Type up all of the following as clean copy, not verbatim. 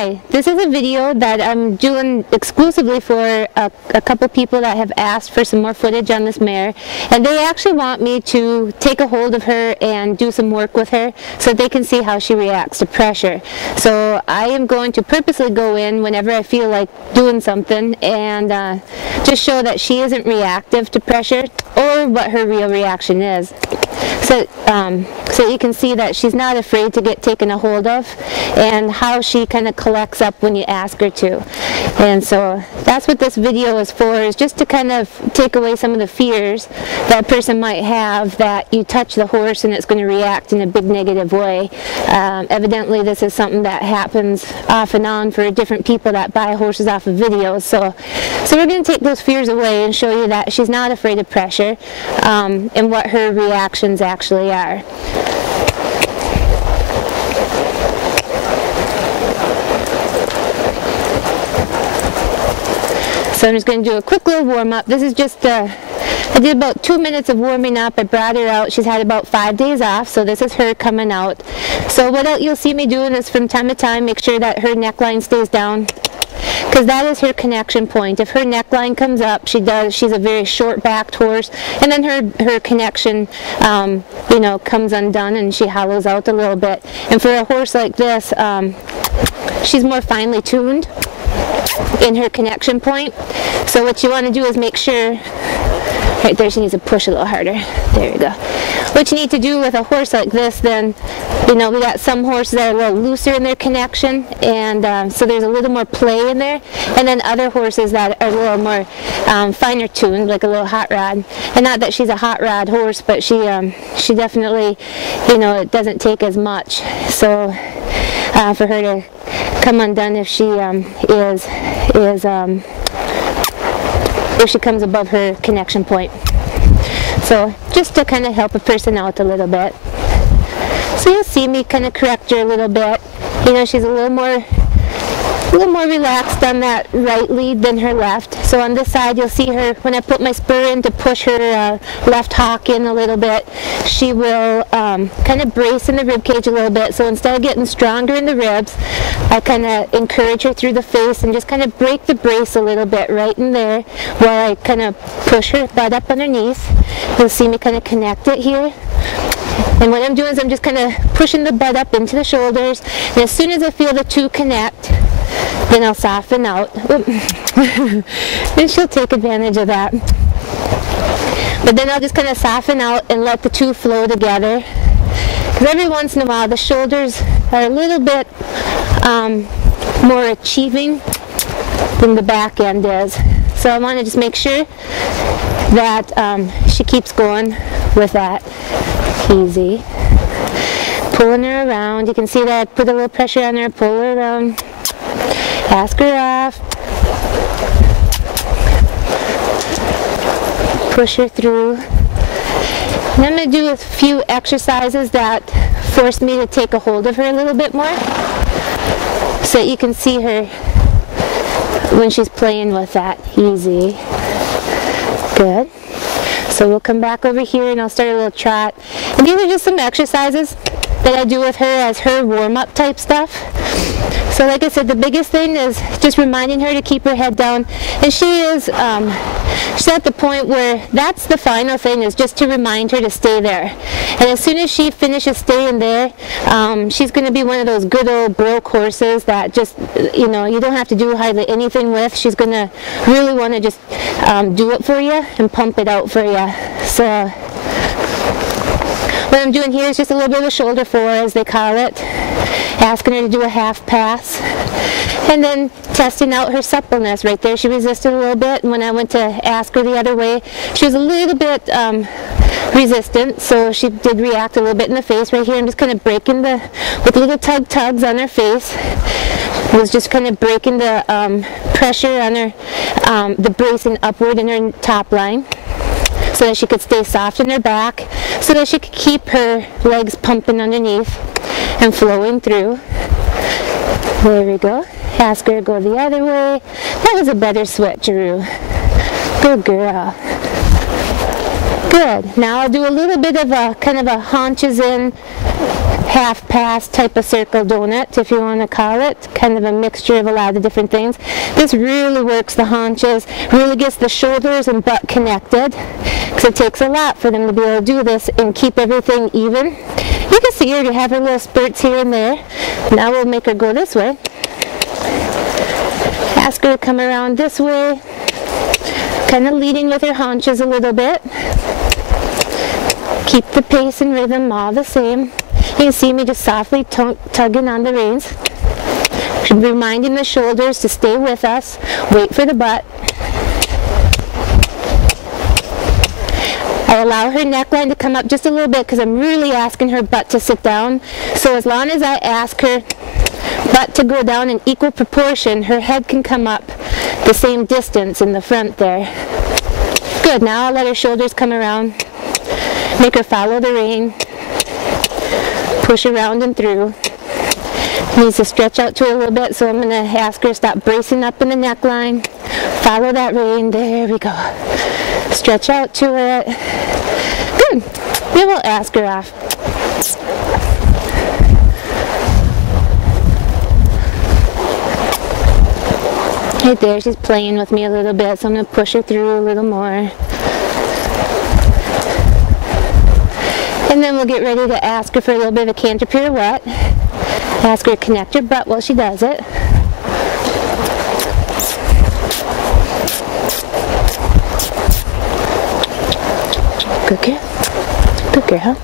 Hi, this is a video that I'm doing exclusively for a couple people that have asked for some more footage on this mare, and they actually want me to take a hold of her and do some work with her so they can see how she reacts to pressure. So I am going to purposely go in whenever I feel like doing something and just show that she isn't reactive to pressure or what her real reaction is. So you can see that she's not afraid to get taken a hold of and how she kind of collects up when you ask her to. And so that's what this video is for, is just to kind of take away some of the fears that a person might have that you touch the horse and it's going to react in a big negative way. Evidently this is something that happens off and on for different people that buy horses off of videos. So we're going to take those fears away and show you that she's not afraid of pressure and what her reactions actually are. So I'm just going to do a quick little warm-up. This is just, I did about 2 minutes of warming up. I brought her out. She's had about 5 days off, so this is her coming out. So what you'll see me doing is from time to time, make sure that her neckline stays down, because that is her connection point. If her neckline comes up, she's a very short-backed horse, and then her connection, you know, comes undone and she hollows out a little bit. And for a horse like this, she's more finely tuned in her connection point. So what you want to do is make sure, right there, she needs to push a little harder. There we go. What you need to do with a horse like this, then, you know, we got some horses that are a little looser in their connection, and so there's a little more play in there, and then other horses that are a little more finer tuned, like a little hot rod. And not that she's a hot rod horse, but she definitely, you know, it doesn't take as much. So for her to come undone if she if she comes above her connection point. So just to kind of help a person out a little bit. So you'll see me kind of correct her a little bit. You know, she's a little more relaxed on that right lead than her left. So on this side you'll see her, when I put my spur in to push her left hock in a little bit, she will kind of brace in the rib cage a little bit. So instead of getting stronger in the ribs, I kind of encourage her through the face and just kind of break the brace a little bit right in there while I kind of push her butt up underneath. You'll see me kind of connect it here. And what I'm doing is I'm just kind of pushing the butt up into the shoulders, and as soon as I feel the two connect, then I'll soften out. And she'll take advantage of that. But then I'll just kind of soften out and let the two flow together. Because every once in a while the shoulders are a little bit more achieving than the back end is. So I want to just make sure that she keeps going with that. Easy. Pulling her around. You can see that I put a little pressure on her, pull her around, ask her off, push her through. And I'm going to do a few exercises that force me to take a hold of her a little bit more so that you can see her when she's playing with that. Easy. Good. So we'll come back over here and I'll start a little trot. And these are just some exercises that I do with her as her warm-up type stuff. So like I said, the biggest thing is just reminding her to keep her head down. And she is, she's at the point where that's the final thing, is just to remind her to stay there. And as soon as she finishes staying there, she's going to be one of those good old broke horses that just, you know, you don't have to do hardly anything with. She's going to really want to just do it for you and pump it out for you. So what I'm doing here is just a little bit of a shoulder four, as they call it. Asking her to do a half pass, and then testing out her suppleness. Right there she resisted a little bit, and when I went to ask her the other way, she was a little bit resistant, so she did react a little bit in the face. Right here I'm just kind of breaking with little tugs on her face. I was just kind of breaking the pressure on her, the bracing upward in her top line, so that she could stay soft in her back, so that she could keep her legs pumping underneath and flowing through. There we go. Ask her to go the other way. That was a better switcheroo. Good girl. Good. Now I'll do a little bit of a kind of a haunches in, half-pass type of circle donut, if you want to call it. Kind of a mixture of a lot of different things. This really works the haunches, really gets the shoulders and butt connected, because it takes a lot for them to be able to do this and keep everything even. You can see her to have her little spurts here and there. Now we'll make her go this way. Ask her to come around this way, kind of leading with her haunches a little bit. Keep the pace and rhythm all the same. You can see me just softly tugging on the reins. Reminding the shoulders to stay with us. Wait for the butt. I allow her neckline to come up just a little bit because I'm really asking her butt to sit down. So as long as I ask her butt to go down in equal proportion, her head can come up the same distance in the front there. Good. Now I'll let her shoulders come around. Make her follow the rein. Push around and through. Needs to stretch out to her a little bit, so I'm going to ask her to stop bracing up in the neckline. Follow that rein. There we go. Stretch out to it. Good. Then we'll ask her off. Right there, she's playing with me a little bit, so I'm going to push her through a little more. And then we'll get ready to ask her for a little bit of a canter pirouette. Ask her to connect her butt while she does it. Good girl. Good girl.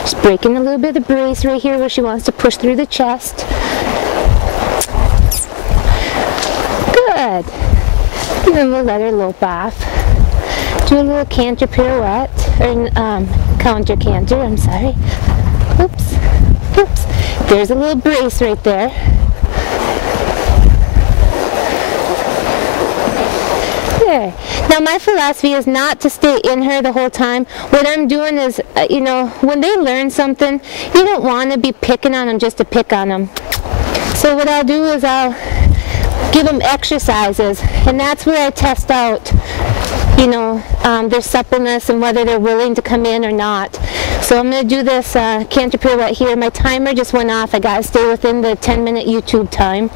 Just breaking a little bit of the brace right here where she wants to push through the chest. Good. And then we'll let her lope off. Do a little canter pirouette, or counter canter, I'm sorry. Oops, oops. There's a little brace right there. There. Now my philosophy is not to stay in her the whole time. What I'm doing is, you know, when they learn something, you don't want to be picking on them just to pick on them. So what I'll do is I'll give them exercises, and that's where I test out, you know, their suppleness and whether they're willing to come in or not. So I'm going to do this canter pirouette here. My timer just went off. I got to stay within the 10-minute YouTube time.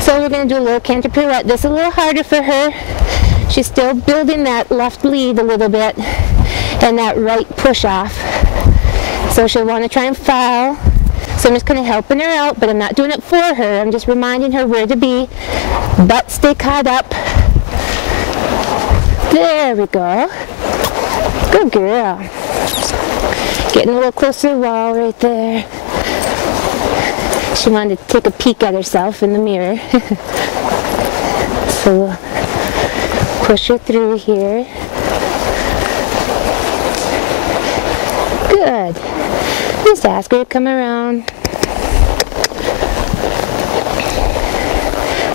So we're going to do a little canter pirouette. This is a little harder for her. She's still building that left lead a little bit and that right push off. So she'll want to try and foul. So I'm just kind of helping her out, but I'm not doing it for her. I'm just reminding her where to be. Butt stay caught up. There we go. Good girl. Getting a little closer to the wall right there. She wanted to take a peek at herself in the mirror. So we'll push her through here. Good. Just ask her to come around.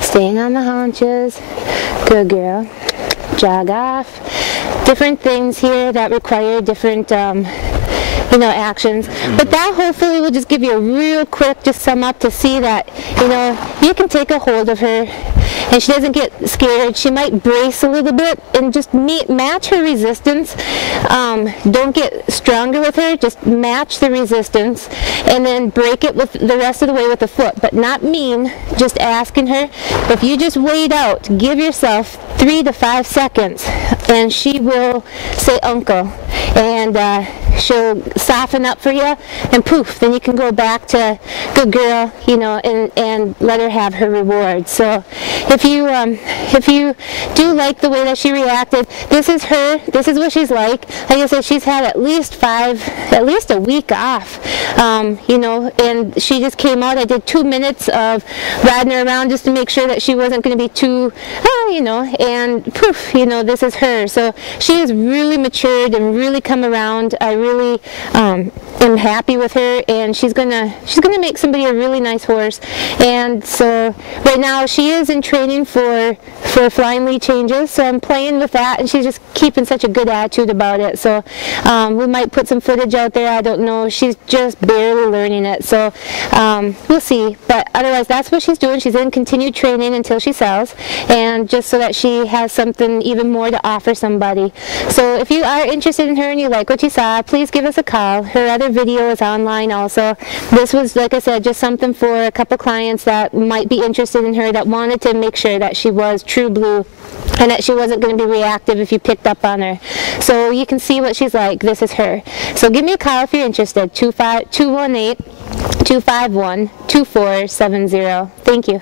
Staying on the haunches. Good girl. Jog off. Different things here that require different you know, actions. But that hopefully will just give you a real quick just sum up to see that, you know, you can take a hold of her and she doesn't get scared. She might brace a little bit and just match her resistance. Don't get stronger with her, just match the resistance and then break it with the rest of the way with the foot, but not mean, just asking her. If you just wait out, give yourself 3 to 5 seconds and she will say uncle, and she'll soften up for you, and poof, then you can go back to good girl, you know, and let her have her reward. So if you do like the way that she reacted, this is her, this is what she's like. Like I said, she's had at least a week off, you know, and she just came out. I did 2 minutes of riding her around just to make sure that she wasn't going to be too, you know, and poof, you know, this is her. So she has really matured and really come around. I really am happy with her, and she's gonna make somebody a really nice horse. And so right now she is in training for flying lead changes, so I'm playing with that, and she's just keeping such a good attitude about it. So we might put some footage out there, I don't know. She's just barely learning it, so we'll see. But otherwise, that's what she's doing. She's in continued training until she sells, and just so that she has something even more to offer somebody. So if you are interested in her and you like what you saw, please give us a call. Her other video is online also. This was, like I said, just something for a couple clients that might be interested in her, that wanted to make sure that she was true blue and that she wasn't going to be reactive if you picked up on her. So you can see what she's like. This is her. So give me a call if you're interested. 218-251-2470. Thank you.